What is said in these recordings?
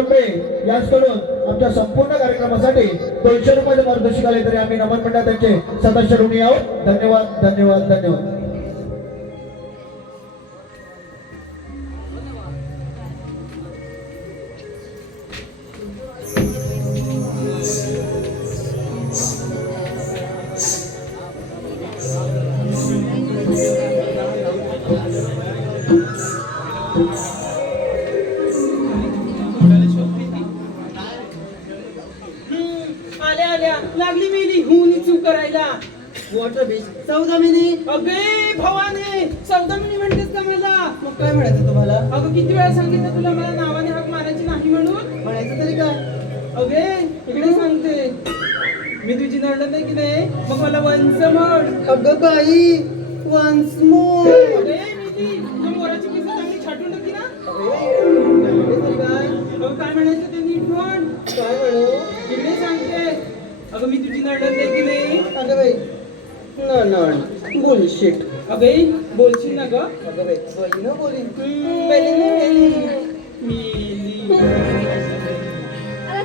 याचकडून आमच्या संपूर्ण कार्यक्रमासाठी 200 रुपयाचे मार्गदर्शक आले तरी आम्ही नमन मंडळ त्यांचे सदस्य ऋणी आहोत. धन्यवाद धन्यवाद धन्यवाद. लागली मेली हुनी चूक करायला. वॉटर बीच 14 मिनी. अगे भवाने 14 मिनी म्हणतेस का मला? मग काय म्हणायचं तुम्हाला? अगं किती वेळा सांगितलं तुला मला नावाने हाक मारायची नाही म्हणून? म्हणायचं तरी काय? अगे इकडे सांगते मी तुझी नणंद आहे की नाही, मग मला वंच म्हण. अगं बाई वन्स मोर. अगे मी ती तुझ्या मोराची केस चांगली छाटून टाकी ना. काय अगं काय म्हणायचं ते नीट म्हण. काय म्हणू? इकडे सांगते अगं मी तुझी नणंद आहे की नाही. अगं बाई न बुलशिट. अगे बोलशील ना ग. अगं बाई बोली न बोली. मेली.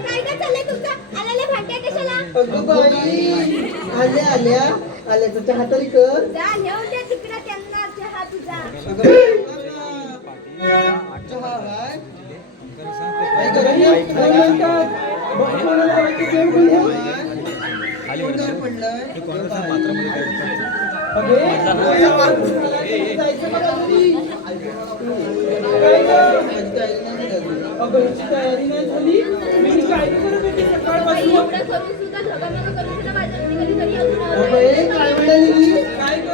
काय काय चाललंय तुमचं? आलेले भांड्या कशाला? अगं बाई आल्याचा चहा तरी कर. जा घेऊन द्या तिकडे त्यांना चहा तुझा. अगं बाई, चहा काय? काय करायचं? तयारी नाही झाली. मी काय करत होती सकाळपासून. एवढं करून सुद्धा झगामगा करून सुद्धा बाजारात कधी तरी अजून काय म्हणाली? काय ग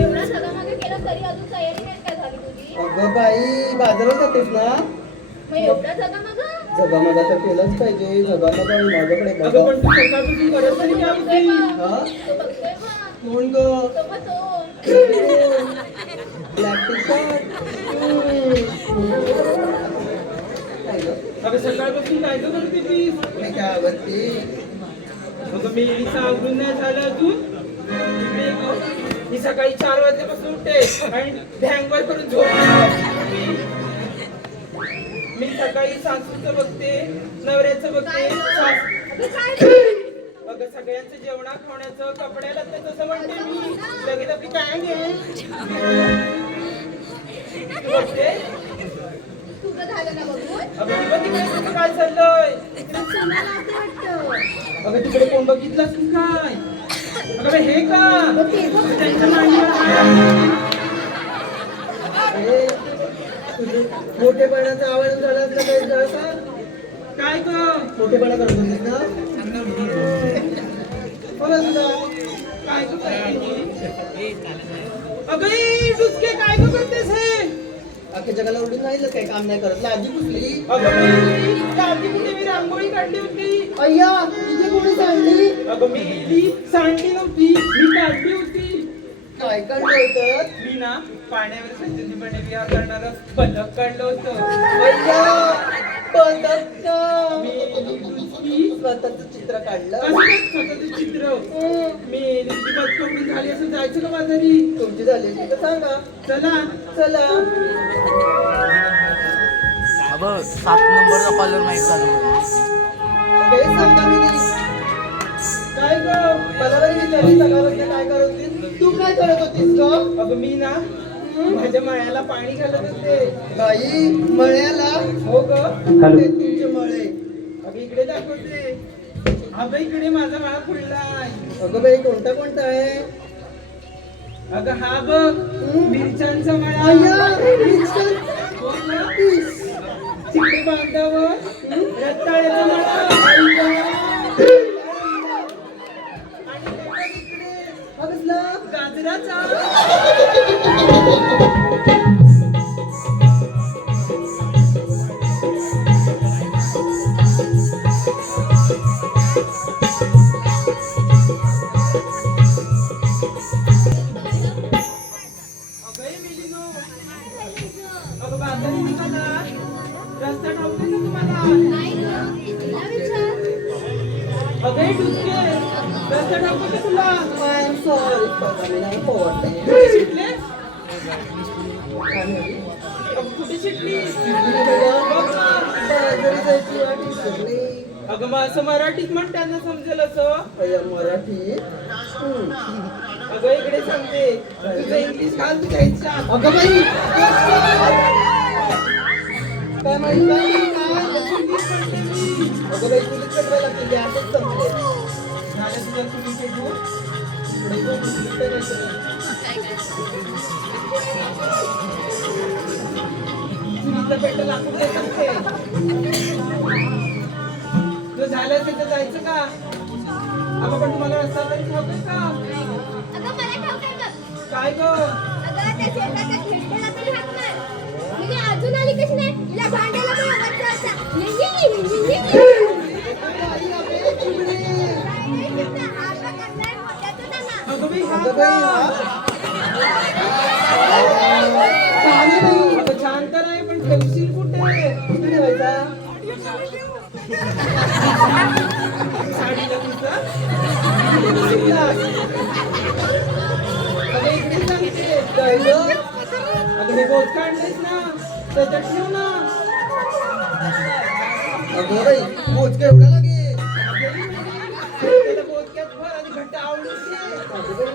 एवढा झगामगा केला तरी अजून तयारी नाही काय झाली तुझी? अगं बाई बाजारात जातेस ना? मग एवढा झगामगा? झगामगा तर केलंच पाहिजे. झगामगा माझ्याकडे अगं बघा. पण तू सकाळपासून करत तरी काय होती? हा? तो बघतोय बा. कोण ग? तो बघ तो. Black tea shirt. काय ग? अगं सकाळपासून काय ग करत होतीस? मी काय आवडते? अगं मी हिचं आवरून नाही झालं अजून. इकडे ग. ही सकाळी 4 वाजल्यापासून उठते आणि ढँगवर करून झोपते. मी सकाळी सासूचं बघते, नवऱ्याचं बघते, अगं काय? अगं सगळ्यांचं जेवणा खाण्याचं कपड्याला तसं म्हणते मी. लगेच आपली काय घे बघते. तुझं झालं ना बघून? अगं ती पण तिकडे तुझं काय चाललंय? सोनाला असं वाटतं. अगं तिकडे कोण बघितलंस तू काय? अगं बाई, हे का त्यांच्या मांडीवर अरे, तुझं मोठेपणाचा आवाज झाला असला काही झालं का? काय ग मोठेपणा करत होतीस ना? बोला तुला. काय ग करते? अगं ई, डुसके काय ग करतेस हे? अख्ख्या जगाला उडून राहिलं काय काम नाही करत. लाजी कुठली? अगं मी रात्री कुठे मी रांगोळी काढली होती. अय्या तिथे कोणी सांडली? अगं मी सांडली नव्हती, मी काढली होती. काय काढलं होतं? मी ना पाण्यावर स्वच्छतेपणे विहार करणारं पदक काढलं होतं. अय्या पदक का? मी डुसकी स्वतःच चित्र काढलं. असं काय स्वतःचं चित्र. मी नुसती पदकपडून झाली असं जायचं का बाजारी? तुमची झाली असती तर सांगा. चला चला. अब 7 नंबरचा कॉलर माहीत झालं. काही सांगा मी नाही. काय ग मला बरी विचारली सकाळपासून काय करत होतीस? तू काय करत होतीस ग? अगं मी ना माझ्या मळ्याला पाणी घालत होते. बाई मळ्याला? हो ग. ते तुमचे मळे. अगं इकडे दाखवते. अगं इकडे माझा मळा फुललाय. अगं बाई कोणता कोणता आहे? अगं हा बघ मिरच्यांचा मळा. अय्या हो ना? तिकडे बांधावर रताळ्याचा मळा. आणि ते बघ इकडे हा कसला? गाजराचा. अगं बाजारी निघाला रस्ता ठाऊक ना तुम्हाला? नाही ग, तिला विचार. अगं डुसके रस्ता ठाऊक का तुला? I'm sorry, but I mean, I'm bored. कुठे शिकले? काय म्हणली? कुठे शिकली? बघ ना. घरी जायची वाट दिसत नाही. अगं मग असं मराठीत म्हण त्यांना समजेल असं. अय्या मराठी. अगं इकडे सांगते तुझं इंग्लिश घाल तुझ्या ह्याच्यात. अगं बाई काय माहिती नाही काय? इंग्लिश म्हणते मी. अगं बाई तुला कटवायला लागते गॅसच संपले. झालं तुझं तुम्ही पेटवून. इकडे बघ, इकडे काहीतरी. चुलीचं पेटलं लाकूड देतात ते. तुझं झालं तिथं जायचं का? अगं पण तुम्हाला रस्ता तरी ठाऊक का? अगं मला ठाऊक आहे गं. काय ग? अगं त्या शेताच्या खेळतेला तरी हाक मार. म्हणजे अजून आली कशी नाही? हिला भांड्याला पण आवाज द्यायचा. आई अबे चिमणे. आता करणार मोठ्याचं त्यांना. अगं बाई हा अगं बाई, का? छान आहे बाई. अगं छान तर आहे पण ठेवशील कुठे? कुठे ठेवायचा? साडीला तुझं? कुठे ठेवशील? अगं इकडे सांगते. काय गं? अगं हे बोट काढलेस ना त्याच्यात ठेव ना. अगं बाई मोजकं एवढा लागे. त्याला बोटक्यात भर आणि घट्ट आवडून घे. अगं बाई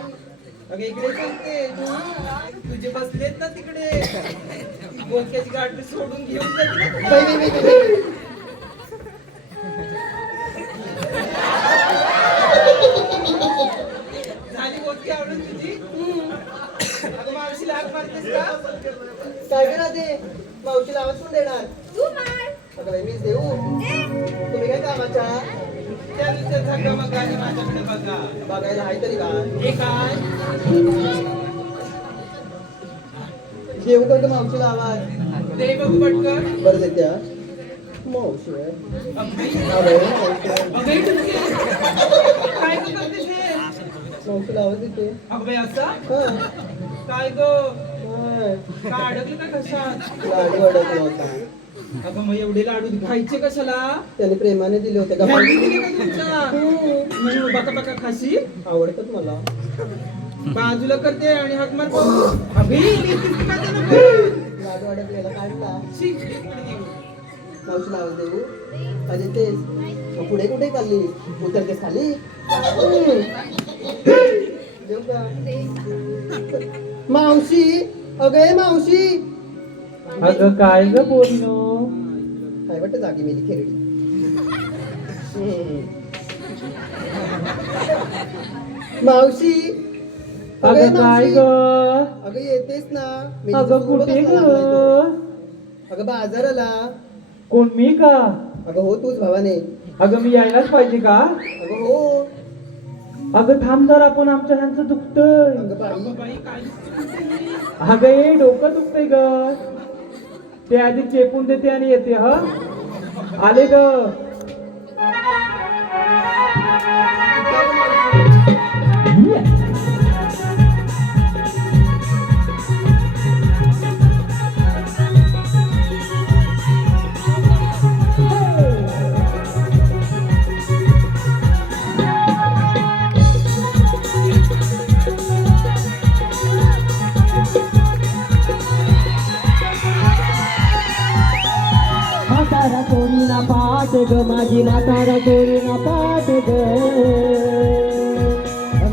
अगं इकडे सांगते तुझे बसलेत ना तिकडे बोटक्याची गाठी सोडून घेऊन जाते ना तुला. बाई बाई बाई बाई. झाली बोटकी आवडून तुझी. अगं मावशीला हाक मारतेस का? काय करा ते मावशीला आवाज पण देणार. तू मार. अगं बाई मीच देऊ. तुम्ही काय कामाच्या त्या झगा मग आणि माझ्याकडे बघा. बघायला आहे तरी काय? हे काय? देऊ का मावशीला आवाज? दे बघू पटकन. बरं देत्या मावशी आहे. अरे मावशी आहे. अगं हे तुझे. काय ग करतेस हे? मावशीला आवाज देते. अगं बाई असं? हा काय ग? काय? का अडकलं का कशात? लाडू अडकला होता. अगं मग एवढे लाडू खायचे कशाला? त्याने प्रेमाने दिले होते का? ह्यांनी दिले का तुमच्या? मग बका बका खाशी आवडतात मला. बाजूला करते आणि हाक मार पाहू. अभि लिपस्टिक का त्याला पण? लाडू अडकलेला काढला. शी, इकडे देऊ. मावशीला आवाज देऊ. अरे तेच मग पुढे कुठे चालली? उतरतेस खाली. देऊ का? मावशी अगं मावशी. अगं काय ग बोलणो? काय वाटतं जागी मेली खेरडी. मावशी अगं काय ग? अगं येतेस ना? मी अगं तिचं सोबत कुठे असला ग? लागलाय तो. अगं बाजाराला. कोण मी का? अगं हो तूच भावाने. अगं मी यायलाच पाहिजे का? अगं हो. अगं थांब जरा आपण आमच्या ह्यांचं दुखतंय. अगं बाई अगं हे डोकं दुखतंय ग. ते आधी चेपून देते आणि येते. हा आले ग. म्हातारा कोणी ना पाठ ग माझी म्हातारा कोणी ना पाठ ग.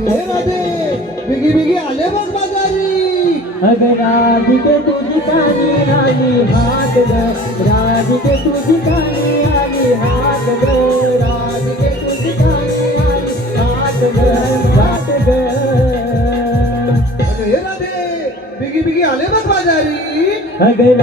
हे राधे बिगी बिगी आले बघ बाजारी. अगं राधिके तुझी कानी आली हात ग. राधिके तुझी कानी आली हात ग. राधिके तुझी कानी आली हात ग. हात ग. हे राधे बिगी बिगी आले बघ बाजारी. अगं